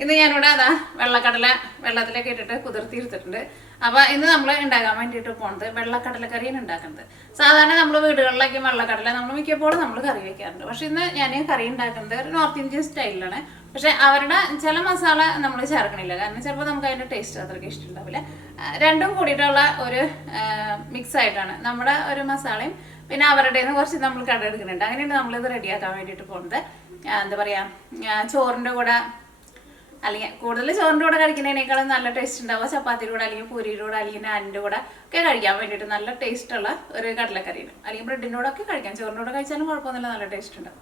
ഇന്ന് ഞാനിവിടെ അതാ വെള്ളക്കടല വെള്ളത്തിലേക്ക് ഇട്ടിട്ട് കുതിർത്തിയെടുത്തിട്ടുണ്ട്. അപ്പോൾ ഇന്ന് നമ്മൾ ഉണ്ടാക്കാൻ വേണ്ടിയിട്ട് പോകുന്നത് വെള്ളക്കടലക്കറിയാണ് ഉണ്ടാക്കുന്നത്. സാധാരണ നമ്മൾ വീടുകളിലൊക്കെ വെള്ളക്കടല നമ്മൾ മിക്കപ്പോഴും നമ്മൾ കറി വെക്കാറുണ്ട്. പക്ഷെ ഇന്ന് ഞാൻ കറി ഉണ്ടാക്കുന്നത് ഒരു നോർത്ത് ഇന്ത്യൻ സ്റ്റൈലിലാണ്. പക്ഷെ അവരുടെ ചില മസാല നമ്മൾ ചേർക്കണില്ല, കാരണം ചിലപ്പോൾ നമുക്ക് അതിൻ്റെ ടേസ്റ്റ് അത്രയ്ക്ക് ഇഷ്ടമുണ്ടാവില്ല. രണ്ടും കൂടിയിട്ടുള്ള ഒരു മിക്സ് ആയിട്ടാണ് നമ്മുടെ ഒരു മസാലയും പിന്നെ അവരുടെ കുറച്ച് നമ്മൾ കട എടുക്കുന്നുണ്ട്. അങ്ങനെയാണ് നമ്മളിത് റെഡിയാക്കാൻ വേണ്ടിയിട്ട് പോകുന്നത്. എന്താ പറയുക, ചോറിൻ്റെ കൂടെ അല്ലെങ്കിൽ കൂടുതൽ ചോറിൻ്റെ കൂടെ കഴിക്കുന്നതിനേക്കാളും നല്ല ടേസ്റ്റ് ഉണ്ടാവുക ചപ്പാത്തിയുടെ കൂടെ അല്ലെങ്കിൽ പൂരിയുടെ കൂടെ അല്ലെങ്കിൽ നാനിൻ്റെ കൂടെ ഒക്കെ കഴിക്കാൻ വേണ്ടിയിട്ട് നല്ല ടേസ്റ്റുള്ള ഒരു കടലക്കറിയാണ്. അല്ലെങ്കിൽ ബ്രെഡിൻ്റെ കൂടെ ഒക്കെ കഴിക്കാം. ചോറിൻ്റെ കൂടെ കഴിച്ചാലും കുഴപ്പമൊന്നുമില്ല, നല്ല ടേസ്റ്റ് ഉണ്ടാവും.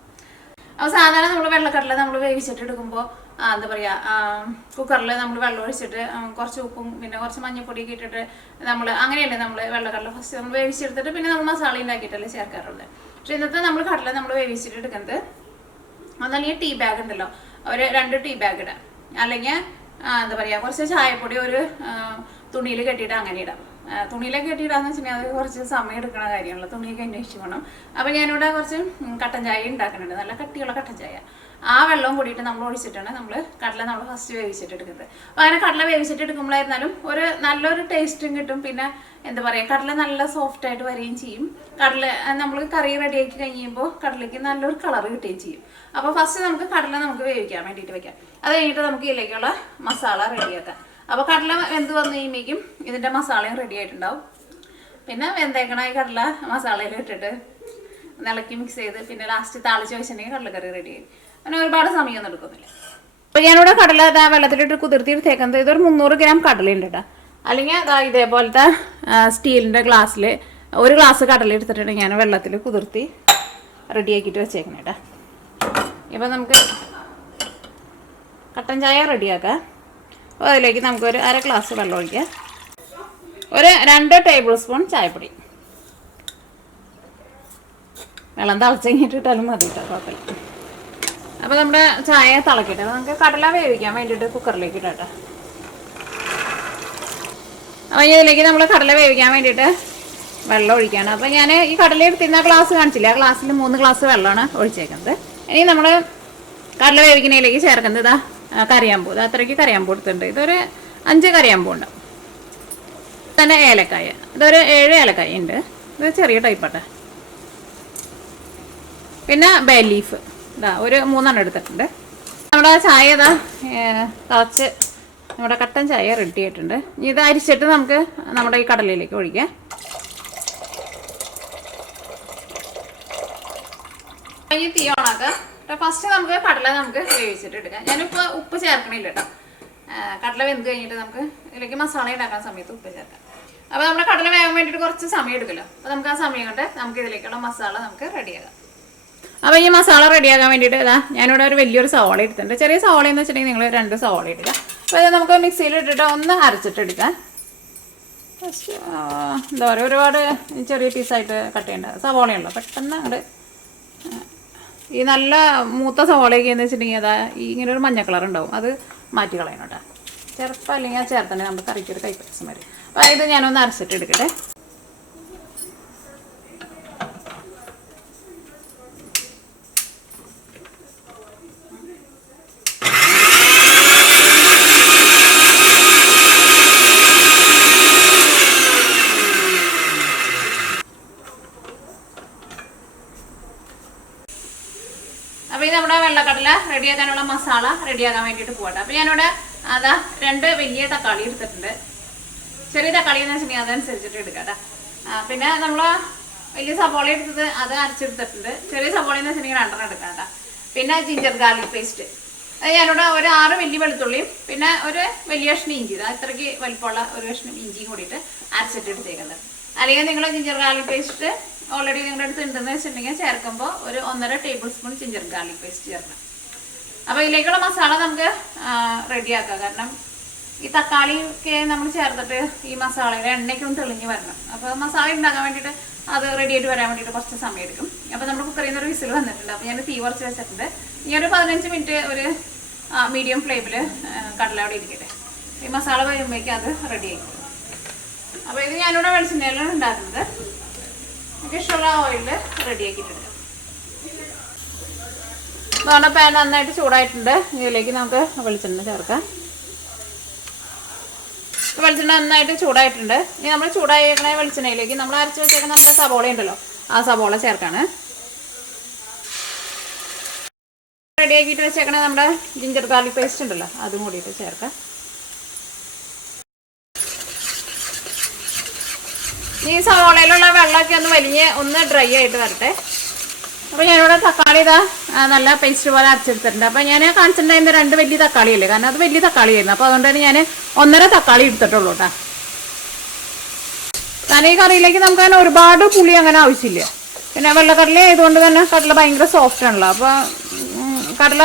അപ്പോൾ സാധാരണ നമ്മൾ വെള്ളക്കടല നമ്മൾ വേവിച്ചിട്ട് എടുക്കുമ്പോൾ എന്താ പറയുക, കുക്കറിൽ നമ്മൾ വെള്ളം ഒഴിച്ചിട്ട് കുറച്ച് ഉപ്പും പിന്നെ കുറച്ച് മഞ്ഞൾപ്പൊടിയൊക്കെ ഇട്ടിട്ട് നമ്മൾ അങ്ങനെയല്ലേ നമ്മൾ വെള്ളക്കടല ഫസ്റ്റ് നമ്മൾ വേവിച്ചെടുത്തിട്ട് പിന്നെ നമ്മൾ മസാല ഉണ്ടാക്കിയിട്ടല്ലേ ചേർക്കാറുള്ളത്. പക്ഷേ ഇന്നത്തെ നമ്മൾ കടല നമ്മൾ വേവിച്ചിട്ട് എടുക്കുന്നത് അതല്ലെങ്കിൽ ടീ ബാഗ് ഉണ്ടല്ലോ, ഒരു 2 ടീ ബാഗ് ഇടാം. അല്ലെങ്കിൽ എന്താ പറയുക, കുറച്ച് ചായപ്പൊടി ഒരു തുണിയിൽ കെട്ടിയിട്ട് അങ്ങനെ ഇടാം. തുണിയിലൊക്കെ കെട്ടിയിടാന്ന് വെച്ചിട്ടുണ്ടെങ്കിൽ അത് കുറച്ച് സമയം എടുക്കുന്ന കാര്യമാണല്ലോ, തുണിയൊക്കെ അന്വേഷിച്ച് വേണം. അപ്പോൾ ഞാനിവിടെ കുറച്ച് കട്ടൻ ചായ ഉണ്ടാക്കുന്നുണ്ട്, നല്ല കട്ടിയുള്ള കട്ടൻ ചായ. ആ വെള്ളം കൂടിയിട്ട് നമ്മൾ ഒഴിച്ചിട്ടാണ് നമ്മൾ കടല നമ്മൾ ഫസ്റ്റ് വേവിച്ചിട്ട് എടുക്കുന്നത്. അപ്പോൾ അങ്ങനെ കടല വേവിച്ചിട്ട് എടുക്കുമ്പോഴായിരുന്നാലും ഒരു നല്ലൊരു ടേസ്റ്റും കിട്ടും. പിന്നെ എന്താ പറയുക, കടല നല്ല സോഫ്റ്റ് ആയിട്ട് വരികയും ചെയ്യും. കടല നമ്മൾ കറി റെഡിയാക്കി കഴിയുമ്പോൾ കടലയ്ക്ക് നല്ലൊരു കളർ കിട്ടുകയും ചെയ്യും. അപ്പോൾ ഫസ്റ്റ് നമുക്ക് കടല നമുക്ക് വേവിക്കാൻ വേണ്ടിയിട്ട് വെക്കാം. അത് കഴിഞ്ഞിട്ട് നമുക്ക് ഇതിലേക്കുള്ള മസാല റെഡിയാക്കാം. അപ്പോൾ കടല വെന്ത് വന്നു കഴിയുമ്പോഴേക്കും ഇതിൻ്റെ മസാലയും റെഡി ആയിട്ടുണ്ടാവും. പിന്നെ വെന്തേക്കണ ഈ കടല മസാലയിൽ ഇട്ടിട്ട് ഇളക്കി മിക്സ് ചെയ്ത് പിന്നെ ലാസ്റ്റ് താളിച്ച് വെച്ചിട്ടുണ്ടെങ്കിൽ കടലക്കറി റെഡി ആയി. അങ്ങനെ ഒരുപാട് സമയമൊന്നും എടുക്കുന്നില്ല. അപ്പോൾ ഞാനിവിടെ കടല വെള്ളത്തിലിട്ട് കുതിർത്തിയെടുത്തേക്കുന്നത് ഇതൊരു 300 ഗ്രാം കടലയുണ്ട് കേട്ടോ. അല്ലെങ്കിൽ ഇതേപോലത്തെ സ്റ്റീലിൻ്റെ ഗ്ലാസ്സിൽ ഒരു ഗ്ലാസ് കടല എടുത്തിട്ടുണ്ട് ഞാൻ വെള്ളത്തിൽ കുതിർത്തി റെഡിയാക്കിയിട്ട് വെച്ചേക്കണം കേട്ടോ. ഇപ്പം നമുക്ക് കട്ടൻ ചായ റെഡിയാക്കാം. അപ്പോൾ അതിലേക്ക് നമുക്കൊരു 1/2 ഗ്ലാസ് വെള്ളം ഒഴിക്കാം. ഒരു 2 ടേബിൾ സ്പൂൺ ചായപ്പൊടി. വെള്ളം തിളച്ച് കഴിഞ്ഞിട്ടിട്ടാലും മതി കേട്ടോ, കുഴപ്പമില്ല. അപ്പോൾ നമ്മുടെ ചായ തിളക്കട്ടെ. അപ്പോൾ നമുക്ക് കടല വേവിക്കാൻ വേണ്ടിയിട്ട് കുക്കറിലേക്ക് ഇട്ടാം കേട്ടോ. അപ്പോൾ ഇതിലേക്ക് നമ്മൾ കടല വേവിക്കാൻ വേണ്ടിയിട്ട് വെള്ളം ഒഴിക്കുകയാണ്. അപ്പോൾ ഞാൻ ഈ കടല എടുത്തിരുന്ന ഗ്ലാസ് കാണിച്ചില്ല, ആ ഗ്ലാസ്സിൽ 3 ഗ്ലാസ് വെള്ളമാണ് ഒഴിച്ചേക്കുന്നത്. ഇനി നമ്മൾ കടല വേവിക്കുന്നതിലേക്ക് ചേർക്കുന്നത് ഇതാ കറിയാമ്പൂ. ഇത് അത്രയ്ക്ക് കറിയാമ്പൂ എടുത്തിട്ടുണ്ട്. ഇതൊരു 5 കറിയാമ്പൂ ഉണ്ടാവും. തന്നെ ഏലക്കായ, ഇതൊരു 7 ഏലക്കായ ഉണ്ട്. ഇത് ചെറിയ ടൈപ്പാട്ടെ. പിന്നെ ബേ ലീഫ് ഇതാ ഒരു 3 എടുത്തിട്ടുണ്ട്. നമ്മുടെ ചായ ഇതാ തിളച്ച് നമ്മുടെ കട്ടൻ ചായ റെഡി ആയിട്ടുണ്ട്. ഇത് അരിച്ചിട്ട് നമുക്ക് നമ്മുടെ ഈ കടലയിലേക്ക് ഒഴിക്കാം. ഈ തീ ഓണാക്കാം. ഫസ്റ്റ് നമുക്ക് കടല നമുക്ക് വേവിച്ചിട്ട് എടുക്കാം. ഞാനിപ്പോൾ ഉപ്പ് ചേർക്കണില്ല കേട്ടോ. കടല വെന്ത് കഴിഞ്ഞിട്ട് നമുക്ക് ഇതിലേക്ക് മസാല ഉണ്ടാക്കാൻ സമയത്ത് ഉപ്പ് ചേർക്കാം. അപ്പോൾ നമ്മുടെ കടല വേകാൻ വേണ്ടിയിട്ട് കുറച്ച് സമയം എടുക്കുമല്ലോ. അപ്പോൾ നമുക്ക് ആ സമയം കൊണ്ട് നമുക്ക് ഇതിലേക്കുള്ള മസാല നമുക്ക് റെഡിയാക്കാം. അപ്പോൾ ഈ മസാല റെഡിയാക്കാൻ വേണ്ടിയിട്ട് ഇതാ ഞാനിവിടെ ഒരു വലിയൊരു സവാള എടുത്തിട്ടുണ്ട്. ചെറിയ സവാള എന്ന് വെച്ചിട്ടുണ്ടെങ്കിൽ നിങ്ങൾ 2 സവാള ഇടുക. അപ്പോൾ ഇത് നമുക്ക് മിക്സിയിൽ ഇട്ടിട്ട് ഒന്ന് അരച്ചിട്ടെടുക്കാം. ഫസ്റ്റ് എന്താ പറയുക, ഒരുപാട് ചെറിയ പീസായിട്ട് കട്ട് ചെയ്യേണ്ട സവാളയുള്ളൂ. പെട്ടെന്ന് അങ്ങോട്ട് ഈ നല്ല മൂത്ത സവാളയൊക്കെ എന്ന് വെച്ചിട്ടുണ്ടെങ്കിൽ അതാ ഇങ്ങനെ ഒരു മഞ്ഞ കളർ ഉണ്ടാവും, അത് മാറ്റി കളയണം കേട്ടോ. ചെറുപ്പം അല്ലെങ്കിൽ അത് ചേർത്തന്നെ നമുക്ക് കറിക്കൊരു കൈപ്പരസം വരും. അപ്പോൾ ഇത് ഞാനൊന്ന് അരച്ചിട്ട് എടുക്കട്ടെ. അപ്പോൾ ഇത് നമ്മുടെ വെള്ളക്കടല റെഡിയാക്കാനുള്ള മസാല റെഡിയാക്കാൻ വേണ്ടിയിട്ട് പോകട്ടെ. അപ്പോൾ ഞാനിവിടെ അതാ 2 വലിയ തക്കാളി എടുത്തിട്ടുണ്ട്. ചെറിയ തക്കാളി എന്ന് വെച്ചിട്ടുണ്ടെങ്കിൽ അതനുസരിച്ചിട്ട് എടുക്കാം കേട്ടോ. പിന്നെ നമ്മൾ വലിയ സവോള എടുത്തത് അത് അരച്ചെടുത്തിട്ടുണ്ട്. ചെറിയ സവോള എന്ന് വെച്ചിട്ടുണ്ടെങ്കിൽ 2 എടുക്കാം കേട്ടോ. പിന്നെ ജിഞ്ചർ ഗാർലിക് പേസ്റ്റ്, അത് ഞാനിവിടെ ഒരു 6 വലിയ വെളുത്തുള്ളിയും പിന്നെ ഒരു വലിയ കഷ്ണം ഇഞ്ചി, അത്രയ്ക്ക് വലിപ്പമുള്ള ഒരു കഷ്ണം ഇഞ്ചിയും കൂടിയിട്ട് അരച്ചിട്ട് എടുത്തേക്കുന്നത്. അല്ലെങ്കിൽ നിങ്ങൾ ജിഞ്ചർ ഗാർലിക് പേസ്റ്റ് ഓൾറെഡി നിങ്ങളുടെ അടുത്ത് ഉണ്ടെന്ന് വെച്ചിട്ടുണ്ടെങ്കിൽ ചേർക്കുമ്പോൾ ഒരു 1.5 table spoon ginger garlic paste ചേർക്കണം. അപ്പോൾ ഇതിലേക്കുള്ള മസാല നമുക്ക് റെഡിയാക്കാം. കാരണം ഈ തക്കാളിയൊക്കെ നമ്മൾ ചേർത്തിട്ട് ഈ മസാലയുടെ എണ്ണയ്ക്കൊന്ന് തെളിഞ്ഞ് വരണം. അപ്പോൾ മസാല ഉണ്ടാക്കാൻ വേണ്ടിയിട്ട് അത് റെഡി ആയിട്ട് വരാൻ വേണ്ടിയിട്ട് കുറച്ച് സമയം എടുക്കും. അപ്പോൾ നമ്മൾ കുക്കറിൽ നിന്ന് ഒരു വിസിൽ വന്നിട്ടുണ്ട്. അപ്പോൾ ഞാൻ തീ കുറച്ച് വെച്ചിട്ടുണ്ട്. ഇനി ഒരു 15 മിനിറ്റ് ഒരു മീഡിയം ഫ്ലെയിമിൽ കടല അവിടെ ഇരിക്കട്ടെ. ഈ മസാല വരുമ്പോഴേക്കും അത് റെഡി ആയിക്കോളും. അപ്പോൾ ഇത് ഞാനിവിടെ വെളിച്ചെണ്ണയിലാണ് ഉണ്ടാക്കുന്നത്. എനിക്ക് ഇഷ്ടമുള്ള ഓയിൽ റെഡിയാക്കിയിട്ടുണ്ട്. അതുകൊണ്ട് പാൻ നന്നായിട്ട് ചൂടായിട്ടുണ്ട്. ഇതിലേക്ക് നമുക്ക് വെളിച്ചെണ്ണ ചേർക്കാം. വെളിച്ചെണ്ണ നന്നായിട്ട് ചൂടായിട്ടുണ്ട്. ഇനി നമ്മൾ ചൂടായിരിക്കണ വെളിച്ചെണ്ണയിലേക്ക് നമ്മൾ അരച്ച് വെച്ചേക്കുന്ന നമ്മുടെ സവോള ഉണ്ടല്ലോ, ആ സവോള ചേർക്കാണ്. റെഡിയാക്കിയിട്ട് വെച്ചേക്കണ നമ്മുടെ ജിഞ്ചർ ഗാർലിക് പേസ്റ്റ് ഉണ്ടല്ലോ, അതും കൂടിയിട്ട് ചേർക്കാം. ഈ സവോളയിലുള്ള വെള്ളമൊക്കെ ഒന്ന് ഡ്രൈ ആയിട്ട് വരട്ടെ. അപ്പോൾ ഞാനിവിടെ തക്കാളി നല്ല പേസ്റ്റ് പോലെ അരച്ചെടുത്തിട്ടുണ്ട്. അപ്പോൾ ഞാൻ കാണിച്ചിട്ടുണ്ടായിരുന്ന 2 വലിയ തക്കാളിയല്ലേ, കാരണം അത് വലിയ തക്കാളിയായിരുന്നു. അപ്പോൾ അതുകൊണ്ട് തന്നെ ഞാൻ 1.5 തക്കാളി എടുത്തിട്ടുള്ളൂ കേട്ടോ. കാരണം ഈ കറിയിലേക്ക് നമുക്ക് അങ്ങനെ ഒരുപാട് പുളി അങ്ങനെ ആവശ്യമില്ല. പിന്നെ വെള്ളക്കടല ആയതുകൊണ്ട് തന്നെ കടല ഭയങ്കര സോഫ്റ്റ് ആണല്ലോ. അപ്പോൾ കടല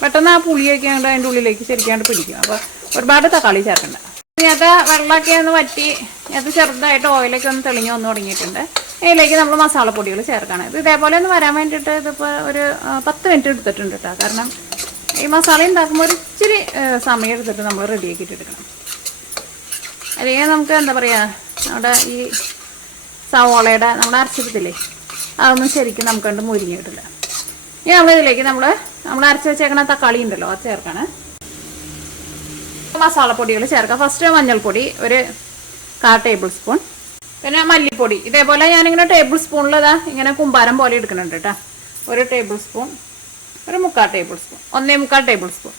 പെട്ടെന്ന് ആ പുളിയൊക്കെ അതിൻ്റെ ഉള്ളിലേക്ക് ശരിക്കാണ്ട് പിടിക്കും. അപ്പോൾ ഒരുപാട് തക്കാളി ചേർക്കണ്ട. ഇതിനകത്ത് വെള്ളമൊക്കെ ഒന്ന് വറ്റി അത് ചെറുതായിട്ട് ഓയിലൊക്കെ ഒന്ന് തെളിഞ്ഞ് വന്ന് തുടങ്ങിയിട്ടുണ്ട്. ഇതിലേക്ക് നമ്മൾ മസാലപ്പൊടികൾ ചേർക്കണം. ഇത് ഇതേപോലെ ഒന്ന് വരാൻ വേണ്ടിയിട്ട് ഇതിപ്പോൾ ഒരു 10 മിനിറ്റ് എടുത്തിട്ടുണ്ട് കേട്ടോ. കാരണം ഈ മസാല ഉണ്ടാക്കുമ്പോൾ ഒരു ഇച്ചിരി സമയം എടുത്തിട്ട് നമ്മൾ റെഡിയാക്കിയിട്ട് എടുക്കണം. അല്ലെങ്കിൽ നമുക്ക് എന്താ പറയുക, നമ്മുടെ ഈ സവോളയുടെ നമ്മൾ അരച്ചെടുത്തില്ലേ, അതൊന്നും ശരിക്കും നമുക്ക് കണ്ട് മുരിഞ്ഞ് കിട്ടില്ല. ഇനി നമ്മളിതിലേക്ക് നമ്മൾ അരച്ച് വെച്ചേക്കണ തക്കാളി ഉണ്ടല്ലോ, അത് ചേർക്കണം. മസാലപ്പൊടികൾ ചേർക്കാം. ഫസ്റ്റ് മഞ്ഞൾപ്പൊടി ഒരു 1/4 ടേബിൾ സ്പൂൺ. പിന്നെ മല്ലിപ്പൊടി ഇതേപോലെ ഞാനിങ്ങനെ ടേബിൾ സ്പൂണിലതാ ഇങ്ങനെ കുമ്പാരം പോലെ എടുക്കുന്നുണ്ട് കേട്ടോ. 1 ടേബിൾ സ്പൂൺ, ഒരു 3/4 ടേബിൾ സ്പൂൺ, 1.25 ടേബിൾ സ്പൂൺ.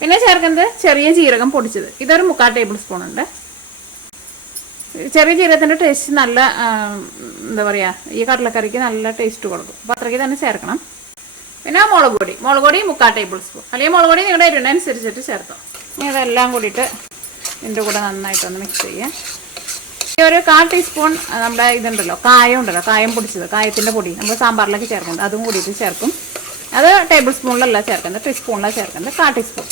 പിന്നെ ചേർക്കുന്നത് ചെറിയ ജീരകം പൊടിച്ചത്, ഇതൊരു 3/4 ടേബിൾ സ്പൂൺ ഉണ്ട്. ചെറിയ ജീരകത്തിൻ്റെ ടേസ്റ്റ് നല്ല എന്താ പറയുക, ഈ കടലക്കറിക്ക് നല്ല ടേസ്റ്റ് കൊടുക്കും. അപ്പോൾ അത്രയ്ക്ക് തന്നെ ചേർക്കണം. പിന്നെ മുളക് പൊടി 3/4 ടേബിൾ സ്പൂൺ, അല്ലെങ്കിൽ മുളക് പൊടി നിങ്ങളുടെ എരിവിനനുസരിച്ചിട്ട് ചേർത്തോ. ഇനി ഇതെല്ലാം കൂടിയിട്ട് ഇതിൻ്റെ കൂടെ നന്നായിട്ടൊന്ന് മിക്സ് ചെയ്യാം. ഒരു 1/4 ടീസ്പൂൺ നമ്മുടെ ഇതുണ്ടല്ലോ, കായം ഉണ്ടല്ലോ, കായം പൊടിച്ചത്, കായത്തിൻ്റെ പൊടി നമ്മൾ സാമ്പാറിലേക്ക് ചേർക്കുന്നത്, അതും കൂടിയിട്ട് ചേർക്കും. അത് ടേബിൾ സ്പൂണിലല്ല ചേർക്കുന്നത്, ടീസ്പൂണിലാണ് ചേർക്കുന്നത്. 1/4 ടീസ്പൂൺ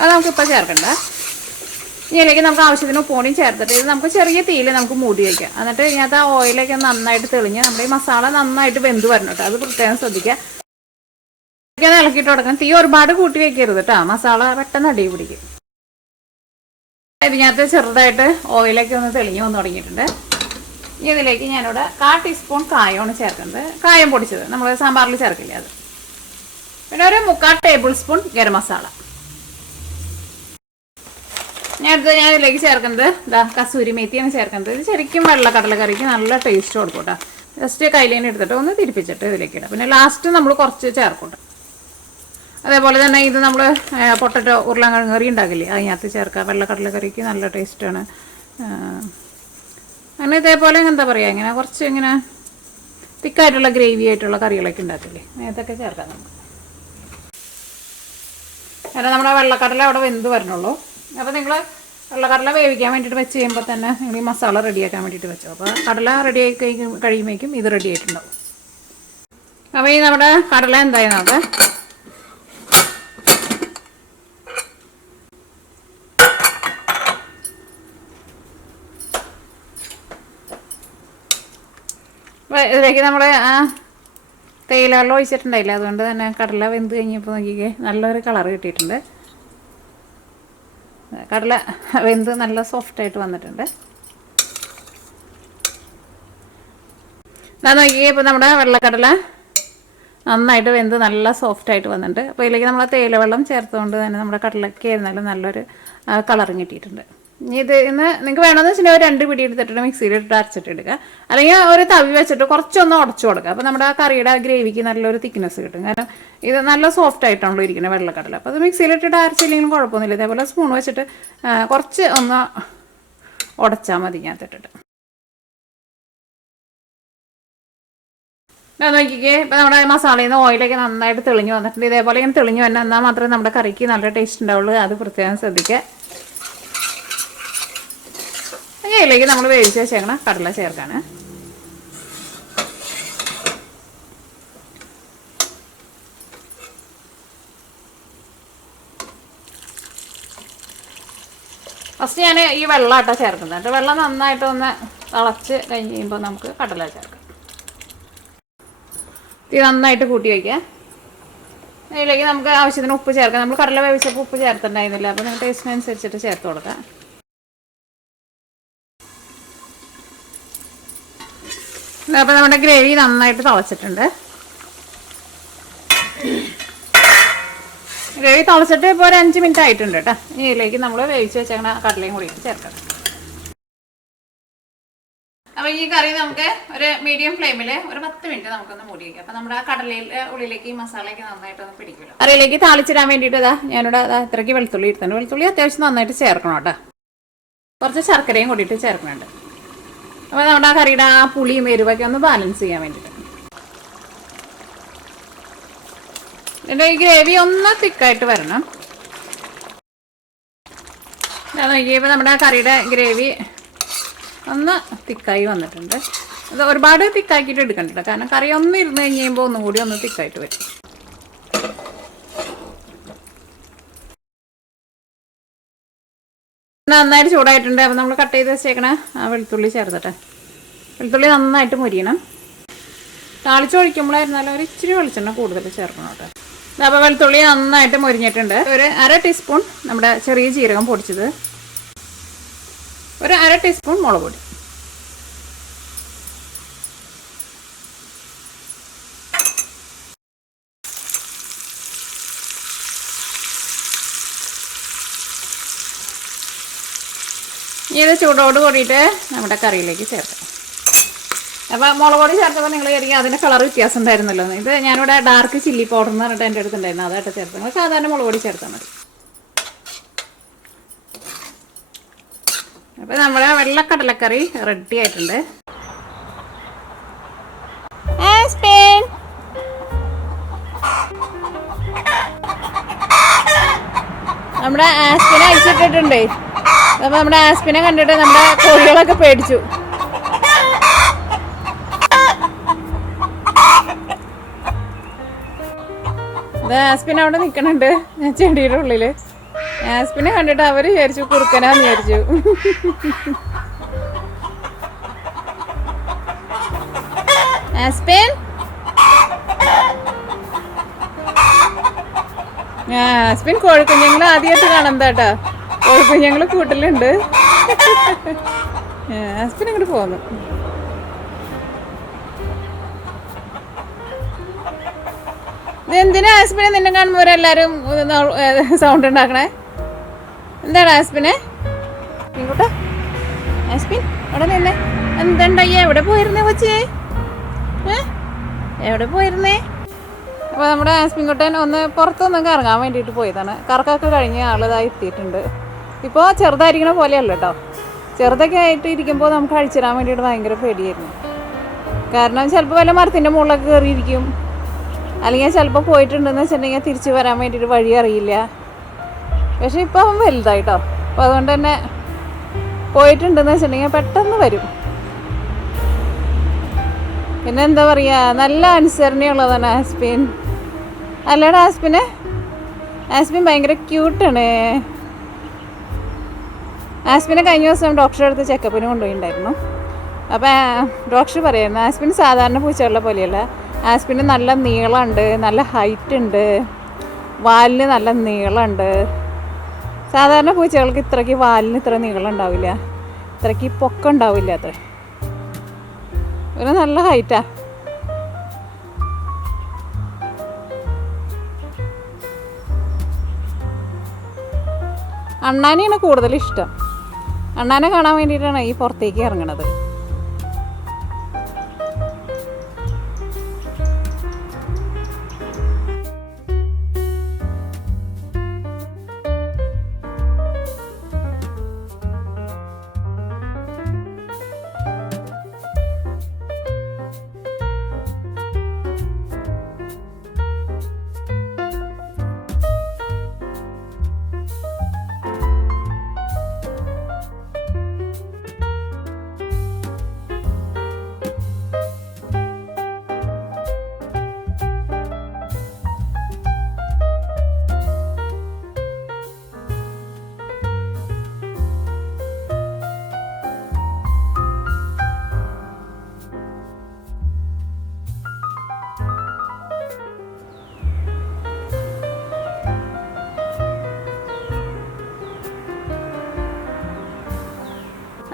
അത് നമുക്കിപ്പോൾ ചേർക്കണ്ട. ഇതിലേക്ക് നമുക്ക് ആവശ്യത്തിന് ഉപ്പുപൊടിയും ചേർത്തിട്ട് ഇത് നമുക്ക് ചെറിയ തീയിൽ നമുക്ക് മൂടി വയ്ക്കാം. എന്നിട്ട് ഇതിനകത്ത് ആ ഓയിലൊക്കെ നന്നായിട്ട് തെളിഞ്ഞ് നമ്മുടെ ഈ മസാല നന്നായിട്ട് വെന്ത് വരണം കേട്ടോ. അത് പ്രത്യേകം ശ്രദ്ധിക്കുക. ഇളക്കിയിട്ട് കൊടുക്കണം. തീ ഒരുപാട് കൂട്ടി വെക്കരുത് കേട്ടോ, മസാല പെട്ടെന്ന് അടി പിടിക്കും. ഇതിനകത്ത് ചെറുതായിട്ട് ഓയിലൊക്കെ ഒന്ന് തെളിഞ്ഞ് വന്ന് തുടങ്ങിയിട്ടുണ്ട്. ഇതിലേക്ക് ഞാനിവിടെ 1/4 ടീസ്പൂൺ കായമാണ് ചേർക്കുന്നത്, കായം പൊടിച്ചത്, നമ്മൾ സാമ്പാറിൽ ചേർക്കില്ല അത്. പിന്നെ ഒരു 3/4 ടേബിൾ സ്പൂൺ ഗരം മസാല. ഞാൻ ഇതിലേക്ക് ചേർക്കുന്നത് കസൂരി മേത്തിയാണ് ചേർക്കുന്നത്. ഇത് ശരിക്കും വെള്ളക്കടലക്കറിക്ക് നല്ല ടേസ്റ്റ് കൊടുക്കും കേട്ടോ. ജസ്റ്റ് കയ്യിലേനെ എടുത്തിട്ട് ഒന്ന് തിരിപ്പിച്ചിട്ട് ഇതിലേക്ക് ഇടാം. പിന്നെ ലാസ്റ്റ് നമ്മൾ കുറച്ച് ചേർക്കും. അതേപോലെ തന്നെ ഇത് നമ്മൾ പൊട്ടറ്റോ ഉരുളക്കിഴങ്ങ് കറി ഉണ്ടാക്കില്ലേ, അതിനകത്ത് ചേർക്കാം. വെള്ളക്കടലക്കറിക്ക് നല്ല ടേസ്റ്റാണ്. അങ്ങനെ ഇതേപോലെ എന്താ പറയുക, ഇങ്ങനെ കുറച്ച് ഇങ്ങനെ തിക്കായിട്ടുള്ള ഗ്രേവി ആയിട്ടുള്ള കറികളൊക്കെ ഉണ്ടാക്കില്ലേ, അതിനകത്തൊക്കെ ചേർക്കാം നമുക്ക്. കാരണം നമ്മുടെ വെള്ളക്കടല അവിടെ വെന്ത് വരണുള്ളൂ. അപ്പോൾ നിങ്ങൾ വെള്ളക്കടല വേവിക്കാൻ വേണ്ടിയിട്ട് വെച്ച് കഴിയുമ്പോൾ തന്നെ നിങ്ങൾ ഈ മസാല റെഡിയാക്കാൻ വേണ്ടിയിട്ട് വെച്ചോ. അപ്പോൾ കടല റെഡിയായി കഴിയുമ്പോഴേക്കും ഇത് റെഡി ആയിട്ടുണ്ടാവും. അപ്പോൾ ഈ നമ്മുടെ കടല എന്തായി നോക്കാം. അപ്പോൾ ഇതിലേക്ക് നമ്മൾ തേയില വെള്ളം ഒഴിച്ചിട്ടുണ്ടായില്ല, അതുകൊണ്ട് തന്നെ കടല വെന്ത് കഴിഞ്ഞപ്പോൾ നോക്കിക്കേ നല്ലൊരു കളർ കിട്ടിയിട്ടുണ്ട്. കടല വെന്ത് നല്ല സോഫ്റ്റായിട്ട് വന്നിട്ടുണ്ട്. ഞാൻ നോക്കിയേ ഇപ്പോൾ നമ്മുടെ വെള്ളക്കടല നന്നായിട്ട് വെന്ത് നല്ല സോഫ്റ്റായിട്ട് വന്നിട്ടുണ്ട്. അപ്പോൾ ഇതിലേക്ക് നമ്മൾ തേയില വെള്ളം ചേർത്തുകൊണ്ട് തന്നെ നമ്മുടെ കടലയ്ക്ക് ആയിരുന്നാലും നല്ലൊരു കളറും കിട്ടിയിട്ടുണ്ട്. ഇത് ഇന്ന് നിങ്ങൾക്ക് വേണമെന്ന് വെച്ചിട്ടുണ്ടെങ്കിൽ ഒരു 2 പിടി എടുത്തിട്ട് മിക്സിയിലിട്ട് അരച്ചിട്ട് എടുക്കുക, അല്ലെങ്കിൽ ഒരു തവി വെച്ചിട്ട് കുറച്ചൊന്ന് ഉടച്ചു കൊടുക്കുക. അപ്പോൾ നമ്മുടെ ആ കറിയുടെ ഗ്രേവിക്ക് നല്ലൊരു തിക്നെസ് കിട്ടും. കാരണം ഇത് നല്ല സോഫ്റ്റ് ആയിട്ടാണല്ലോ ഇരിക്കുന്നത് വെള്ളക്കടല. അപ്പോൾ അത് മിക്സിയിലിട്ടിട്ട് അരച്ചില്ലെങ്കിലും കുഴപ്പമൊന്നുമില്ല. ഇതേപോലെ സ്പൂൺ വെച്ചിട്ട് കുറച്ച് ഒന്ന് ഉടച്ചാൽ മതി ഞാത്തിട്ടിട്ട്. നോക്കിക്കേ ഇപ്പോൾ നമ്മുടെ മസാലയിൽ നിന്ന് ഓയിലൊക്കെ നന്നായിട്ട് തെളിഞ്ഞ് വന്നിട്ടുണ്ട്. ഇതേപോലെ ഇങ്ങനെ തെളിഞ്ഞ് വന്നാൽ എന്നാൽ മാത്രമേ നമ്മുടെ കറിക്ക് നല്ല ടേസ്റ്റ് ഉണ്ടാവുള്ളൂ. അത് പ്രത്യേകം ശ്രദ്ധിക്കുക. ഇതിലേക്ക് നമ്മൾ വേവിച്ച് വെച്ചേക്കണം കടല ചേർക്കാണ്. ഫസ്റ്റ് ഞാൻ ഈ വെള്ളമായിട്ടാണ് ചേർക്കുന്നത്. വെള്ളം നന്നായിട്ട് ഒന്ന് തിളച്ച് കഴിഞ്ഞ് കഴിയുമ്പോൾ നമുക്ക് കടല ചേർക്കാം. ഇത് നന്നായിട്ട് കൂട്ടി വയ്ക്കാം. ഇതിലേക്ക് നമുക്ക് ആവശ്യത്തിന് ഉപ്പ് ചേർക്കാം. നമ്മൾ കടല വേവിച്ചപ്പോൾ ഉപ്പ് ചേർത്തിട്ടുണ്ടായിരുന്നില്ല, അപ്പോൾ നിങ്ങൾ ടേസ്റ്റിനനുസരിച്ചിട്ട് ചേർത്ത് കൊടുക്കാം. അപ്പോൾ നമ്മുടെ ഗ്രേവി നന്നായിട്ട് തിളച്ചിട്ടുണ്ട്. ഗ്രേവി തിളച്ചിട്ട് ഇപ്പോൾ ഒരു 5 മിനിറ്റ് ആയിട്ടുണ്ട് കേട്ടോ. ഇതിലേക്ക് നമ്മൾ വേവിച്ച് വെച്ചേക്കണ കടലയും കൂടി ചേർക്കണം. അപ്പോൾ ഈ കറി നമുക്ക് ഒരു മീഡിയം ഫ്ലെയിമിൽ ഒരു 10 മിനിറ്റ് നമുക്കൊന്ന് മൂടി വയ്ക്കാം. അപ്പോൾ നമ്മുടെ ആ കടലയിലെ ഉള്ളിലേക്ക് ഈ മസാലയൊക്കെ നന്നായിട്ടൊന്ന് പിടിക്കുമല്ലോ. കറിയിലേക്ക് താളിച്ചിടാൻ വേണ്ടിയിട്ട് ഞാനിവിടെ ഇത്രയ്ക്ക് വെളുത്തുള്ളി എടുത്തുണ്ട്. വെളുത്തുള്ളി അത്യാവശ്യം നന്നായിട്ട് ചേർക്കണം കേട്ടോ. കുറച്ച് ശർക്കരയും കൂടിയിട്ട് ചേർക്കുന്നുണ്ട്. അപ്പോൾ നമ്മുടെ ആ കറിയുടെ ആ പുളിയും എരിവൊക്കെ ഒന്ന് ബാലൻസ് ചെയ്യാൻ വേണ്ടിയിട്ട്. ഇതിൻ്റെ ഈ ഗ്രേവി ഒന്ന് തിക്കായിട്ട് വരണം. നോക്കിയപ്പോൾ നമ്മുടെ ആ കറിയുടെ ഗ്രേവി ഒന്ന് തിക്കായി വന്നിട്ടുണ്ട്. അത് ഒരുപാട് തിക്കാക്കിയിട്ട് എടുക്കണ്ട, കാരണം കറി ഒന്ന് ഇരുന്ന് കഴിയുമ്പോൾ ഒന്നും കൂടി ഒന്ന് തിക്കായിട്ട് വരും. നന്നായിട്ട് ചൂടായിട്ടുണ്ട്. അപ്പോൾ നമ്മൾ കട്ട് ചെയ്ത് വെച്ചേക്കണ ആ വെളുത്തുള്ളി ചേർത്തിട്ടെ. വെളുത്തുള്ളി നന്നായിട്ട് മുരിയണം. താളിച്ചൊഴിക്കുമ്പോഴായിരുന്നാലും ഒരു ഇച്ചിരി വെളിച്ചെണ്ണ കൂടുതൽ ചേർക്കണം കേട്ടോ. അപ്പോൾ വെളുത്തുള്ളി നന്നായിട്ട് മുരിഞ്ഞിട്ടുണ്ട്. ഒരു 1/2 ടീസ്പൂൺ നമ്മുടെ ചെറിയ ജീരകം പൊടിച്ചത്, ഒരു 1/2 ടീസ്പൂൺ മുളക് പൊടി, ഇത് ചൂടോട് കൂടിയിട്ട് നമ്മുടെ കറിയിലേക്ക് ചേർക്കാം. അപ്പോൾ മുളക് പൊടി ചേർത്തപ്പോൾ നിങ്ങൾ കരുതി അതിൻ്റെ കളർ വ്യത്യാസം ഉണ്ടായിരുന്നല്ലോ. ഇത് ഞാനിവിടെ ഡാർക്ക് ചില്ലി പൗഡർ എന്ന് പറഞ്ഞിട്ട് എൻ്റെ അടുത്തുണ്ടായിരുന്നു, അതായിട്ട് ചേർത്ത്. നിങ്ങൾ സാധാരണ മുളക് പൊടി ചേർത്താൽ മതി. അപ്പോൾ നമ്മുടെ വെള്ളക്കടലക്കറി റെഡി ആയിട്ടുണ്ട്. നമ്മുടെ ആസ്പിനെ അയച്ചിട്ടിട്ടുണ്ട്. അപ്പോൾ നമ്മുടെ ആസ്പിനെ കണ്ടിട്ട് നമ്മുടെ കോഴികളൊക്കെ പേടിച്ചു. ആസ്പിൻ അവിടെ നിൽക്കണുണ്ട് ചെടിയുടെ ഉള്ളില്. ആസ്പിനെ കണ്ടിട്ട് അവര് വിചാരിച്ചു കുറുക്കനാന്ന് വിചാരിച്ചു. ആസ്പിൻ ആസ്പിൻ കോഴിക്കുഞ്ഞുങ്ങൾ ആദ്യമായിട്ട് കാണുന്നതാട്ടാ. കോഴിക്കുഞ്ഞുങ്ങൾ കൂട്ടിലുണ്ട്. ആസ്പിൻ ഇങ്ങോട്ട് പോന്നു. ഇതെന്തിനാ ആസ്പിനെ നിന്നെ കാണുമ്പോൾ എല്ലാവരും സൗണ്ട് ഉണ്ടാക്കണേ? എന്താണ് ആസ്പിനെ? ഇങ്ങോട്ട് ആസ്പിൻ അവിടെ നിന്നെ. എന്തുണ്ടായി? എവിടെ പോയിരുന്നേ കൊച്ചേ? എവിടെ പോയിരുന്നേ? അപ്പോൾ നമ്മുടെ ആസ്പിൻകുട്ടൻ ഒന്ന് പുറത്തൊന്നും കറങ്ങാൻ വേണ്ടിയിട്ട് പോയതാണ്. കറക്കൊക്കെ കഴിഞ്ഞ് ആളിതായി എത്തിയിട്ടുണ്ട്. ഇപ്പോൾ ചെറുതായിരിക്കണ പോലെയല്ല കേട്ടോ. ചെറുതൊക്കെ ആയിട്ട് ഇരിക്കുമ്പോൾ നമുക്ക് അഴിച്ചിടാൻ വേണ്ടിയിട്ട് ഭയങ്കര പേടിയായിരുന്നു. കാരണം ചിലപ്പോൾ വല്ല മരത്തിൻ്റെ മുകളിലൊക്കെ കയറിയിരിക്കും, അല്ലെങ്കിൽ ചിലപ്പോൾ പോയിട്ടുണ്ടെന്ന് വെച്ചിട്ടുണ്ടെങ്കിൽ തിരിച്ച് വരാൻ വേണ്ടിയിട്ട് വഴി അറിയില്ല. പക്ഷെ ഇപ്പോൾ അവൻ വലുതായിട്ടോ. അപ്പോൾ അതുകൊണ്ട് തന്നെ പോയിട്ടുണ്ടെന്ന് വെച്ചിട്ടുണ്ടെങ്കിൽ പെട്ടെന്ന് വരും. പിന്നെ എന്താ പറയുക, നല്ല അനുസരണയുള്ളതാണ് ആസ്പിൻ. അല്ലേടാ ആസ്പിന്? ആസ്പിൻ ഭയങ്കര ക്യൂട്ടാണ്. ആസ്പിനെ കഴിഞ്ഞ ദിവസം ഡോക്ടറെ അടുത്ത് ചെക്കപ്പിന് കൊണ്ടുപോയിട്ടുണ്ടായിരുന്നു. അപ്പോൾ ഡോക്ടർ പറയുന്നു ആസ്പിൻ സാധാരണ പൂച്ചകളുടെ പോലെയല്ല. ആസ്പിന് നല്ല നീളമുണ്ട്, നല്ല ഹൈറ്റ് ഉണ്ട്, വാലിന് നല്ല നീളമുണ്ട്. സാധാരണ പൂച്ചകൾക്ക് ഇത്രയ്ക്ക് വാലിന് ഇത്ര നീളം ഉണ്ടാവില്ല, ഇത്രയ്ക്ക് പൊക്കം ഉണ്ടാവില്ല. അത്ര ഒരു നല്ല ഹൈറ്റാ. അണ്ണാനെയാണ് കൂടുതൽ ഇഷ്ടം. അണ്ണാനെ കാണാൻ വേണ്ടിയിട്ടാണ് ഈ പുറത്തേക്ക് ഇറങ്ങണത്.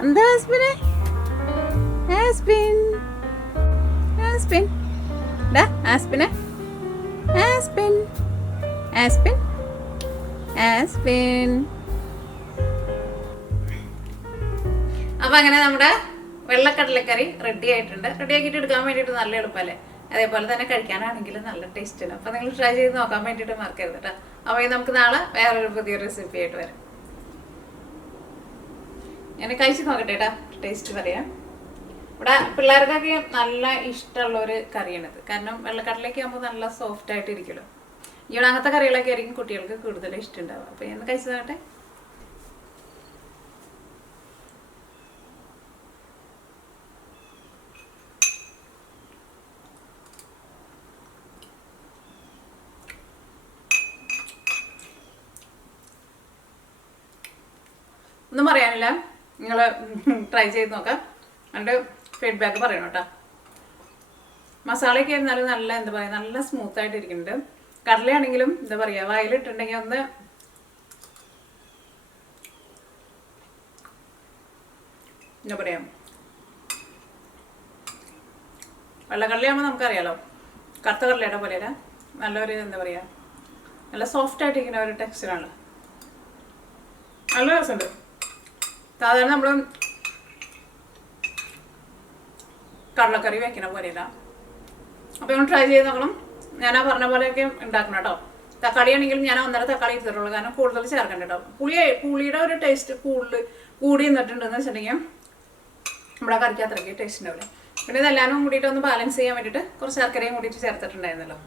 എന്താ ആസ്പിനെ? ആസ്പിൻ ആസ്പിൻ ഡാ ആസ്പിനെ ആസ്പിൻ ആസ്പിൻ ആസ്പിൻ. അപ്പം അങ്ങനെ നമ്മുടെ വെള്ളക്കടലക്കറി റെഡി ആയിട്ടുണ്ട്. റെഡി ആക്കിയിട്ട് എടുക്കാൻ വേണ്ടിയിട്ട് നല്ല എളുപ്പമല്ലേ? അതേപോലെ തന്നെ കഴിക്കാനാണെങ്കിലും നല്ല ടേസ്റ്റാണ്. അപ്പം നിങ്ങൾ ട്രൈ ചെയ്ത് നോക്കാൻ വേണ്ടിയിട്ട് മറക്കരുത് കേട്ടോ. അപ്പോൾ നമുക്ക് നാളെ വേറൊരു പുതിയ റെസിപ്പി ആയിട്ട് വരാം. ഞാൻ കഴിച്ച് നോക്കട്ടെ കേട്ടോ, ടേസ്റ്റ് പറയാം. ഇവിടെ പിള്ളേർക്കൊക്കെ നല്ല ഇഷ്ടമുള്ള ഒരു കറിയാണിത്. കാരണം വെള്ളക്കടലൊക്കെ ആകുമ്പോൾ നല്ല സോഫ്റ്റ് ആയിട്ട് ഇരിക്കുമല്ലോ. ഇവിടെ അങ്ങനത്തെ കറികളൊക്കെ ആയിരിക്കും കുട്ടികൾക്ക് കൂടുതൽ ഇഷ്ടമുണ്ടാവുക. അപ്പോൾ ഞാൻ കഴിച്ചു നോക്കട്ടെ. ഒന്നും പറയാനില്ല, നിങ്ങൾ ട്രൈ ചെയ്ത് നോക്കാം. എൻ്റെ ഫീഡ്ബാക്ക് പറയണം കേട്ടോ. മസാലയൊക്കെ ആയിരുന്നാലും നല്ല എന്താ പറയുക, നല്ല സ്മൂത്തായിട്ട് ഇരിക്കുന്നുണ്ട്. കടലയാണെങ്കിലും എന്താ പറയുക, വായിലിട്ടുണ്ടെങ്കിൽ ഒന്ന് എന്താ പറയുക, വെള്ളക്കടലയാകുമ്പോൾ നമുക്കറിയാലോ, കറുത്ത കടലയുടെ പോലെയല്ല, നല്ലൊരു എന്താ പറയുക, നല്ല സോഫ്റ്റായിട്ട് ഇരിക്കുന്ന ഒരു ടെക്സ്ചറാണ്. നല്ല രസമുണ്ട്. സാധാരണ നമ്മൾ കടലക്കറി വെക്കുന്ന പോലെയല്ല. അപ്പോൾ നമ്മൾ ട്രൈ ചെയ്ത് നോക്കണം. ഞാൻ ആ പറഞ്ഞ പോലെയൊക്കെ ഉണ്ടാക്കണം കേട്ടോ. തക്കാളി ആണെങ്കിലും ഞാൻ 1.5 തക്കാളി എടുത്തിട്ടുള്ളൂ, കാരണം കൂടുതൽ ചേർക്കണ്ട കേട്ടോ. പുളിയുടെ ഒരു ടേസ്റ്റ് കൂടി നിന്നിട്ടുണ്ടെന്ന് വെച്ചിട്ടുണ്ടെങ്കിൽ നമ്മുടെ കറിക്ക് അത്രയ്ക്ക് ടേസ്റ്റ് ഉണ്ടാവില്ല. പിന്നെ ഇതെല്ലാവരും കൂടിയിട്ട് ഒന്ന് ബാലൻസ് ചെയ്യാൻ വേണ്ടിയിട്ട് കുറച്ച് ശർക്കരയും കൂടിയിട്ട് ചേർത്തിട്ടുണ്ടായിരുന്നല്ലോ.